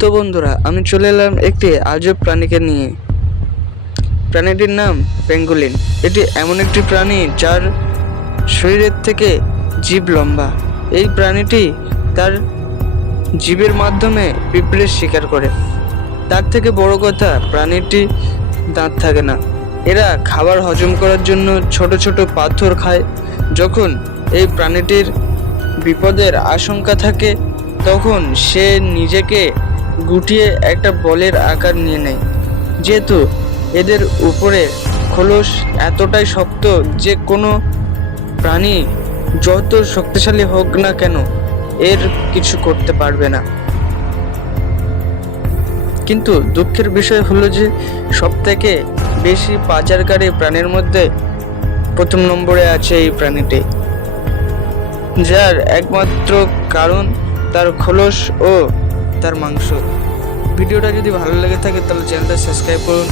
তো বন্ধুরা, আমি চলে এলাম একটি আজব প্রাণীকে নিয়ে। প্রাণীটির নাম পেঙ্গুলিন। এটি এমন একটি প্রাণী যার শরীরের থেকে জিভ লম্বা। এই প্রাণীটি তার জিভের মাধ্যমে পিঁপড়ের শিকার করে। তার থেকে বড় কথা, প্রাণীটি দাঁত থাকে না। এরা খাবার হজম করার জন্য ছোট ছোট পাথর খায়। যখন এই প্রাণীটির বিপদের আশঙ্কা থাকে, তখন সে নিজেকে গুটিয়ে একটা বলের আকার নিয়ে নেয়। যেহেতু এদের উপরে খোলস এতটাই শক্ত যে কোনো প্রাণী যত শক্তিশালী হোক না কেন এর কিছু করতে পারবে না। কিন্তু দুঃখের বিষয় হলো যে সবথেকে বেশি পাচারকারী প্রাণীর মধ্যে প্রথম নম্বরে আছে এই প্রাণীটি, যার একমাত্র কারণ তার খোলস ও তার মাংস। ভিডিওটা যদি ভালো লেগে থাকে তাহলে চ্যানেলটা সাবস্ক্রাইব করুন।